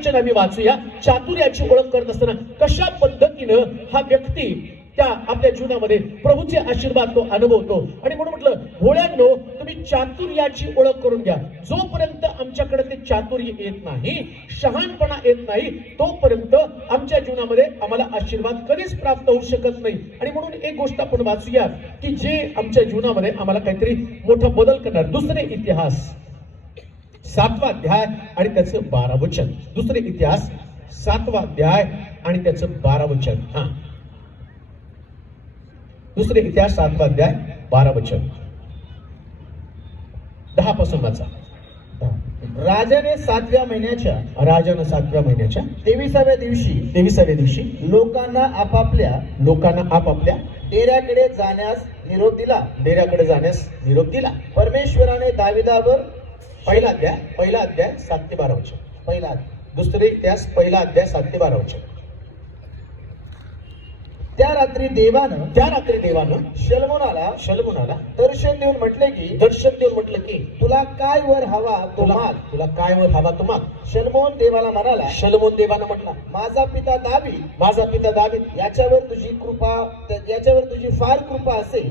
वचन आम्ही वाचूया. चातुर्याची ओळख करत असताना कशा पद्धतीनं हा व्यक्ती त्या आपल्या जीवनामध्ये प्रभूचे आशीर्वाद तो अनुभवतो. आणि म्हणून म्हटलं, भोळ्यांनो तुम्ही चातुर्याची ओळख करून घ्या. जोपर्यंत आमच्याकडे ते चातुर्य येत नाही, शहाणपणा येत नाही, तोपर्यंत आमच्या जीवनामध्ये आम्हाला आशीर्वाद कधीच प्राप्त होऊ शकत नाही. आणि म्हणून एक गोष्ट आपण वाचूया की जे आमच्या जीवनामध्ये आम्हाला काहीतरी मोठा बदल करणार. दुसरे इतिहास 7वा अध्याय आणि त्याचं 12 वचन. दुसरे इतिहास 7वा अध्याय आणि त्याचं 12 वचन. दुसरे इतिहास 7वा अध्याय 12 वचन. 10 पासून वाचा. राजाने 7व्या महिन्याच्या 23व्या दिवशी लोकांना आपापल्या डेऱ्याकडे जाण्यास निरोप दिला. परमेश्वराने दाविदावर पहिला अध्याय 7 ते 12 वचन. दुसरे इतिहास 1 अध्याय 7 ते 12 वचन. त्या रात्री देवानं शलमोनाला दर्शन देऊन म्हटले की तुला काय वर हवा तो माग. शलमोन देवाला म्हटला, माझा पिता दावीद याच्यावर तुझी फार कृपा असेल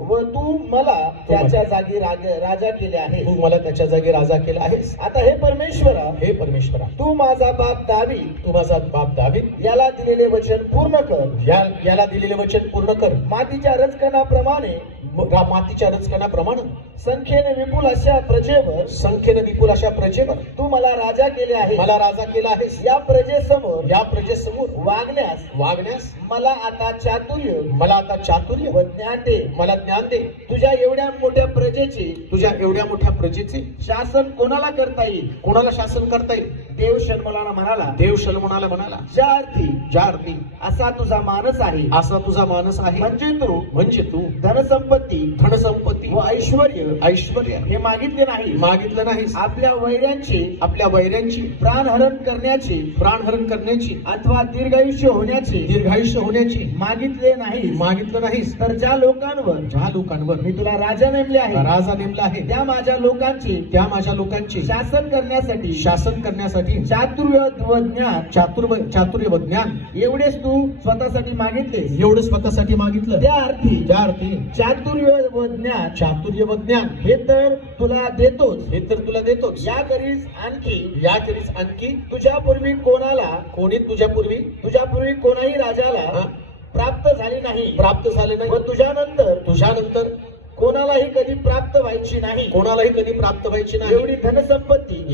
व तू मला त्याच्या जागी राजा केले आहेस. आता हे परमेश्वरा तू माझा बाप दावीद याला दिलेले वचन पूर्ण कर. मातीच्या रचकणाप्रमाणे संख्येने विपुल अशा प्रजेवर तू मला राजा केले आहेस. या प्रजेसमोर वागण्यास मला आता चातुर्य व ज्ञान दे. तुझ्या एवढ्या मोठ्या प्रजेचे शासन कोणाला करता येईल. देव शलमोनाला म्हणाला, ज्या अर्थी असा तुझा मानस आहे, म्हणजे तू धनसंपत्ती व ऐश्वर्य हे मागितले नाही. आपल्या वैऱ्यांची प्राणहरण करण्याची अथवा दीर्घायुष्य होण्याची मागितले नाही. तर ज्या लोकांवर मी तुला राजा नेमले आहे, त्या माझ्या लोकांचे शासन करण्यासाठी चातुर्य व ज्ञान एवढेच तू स्वतःसाठी मागितलं. त्या अर्थी चातुर्य व ज्ञान हे तर तुला देतोच. याकरीच आणखी तुझ्यापूर्वी कोणाही राजाला प्राप्त झाले नाही व तुझ्यानंतर कोणालाही कधी प्राप्त व्हायची नाही. एवढी धनसंपत्ती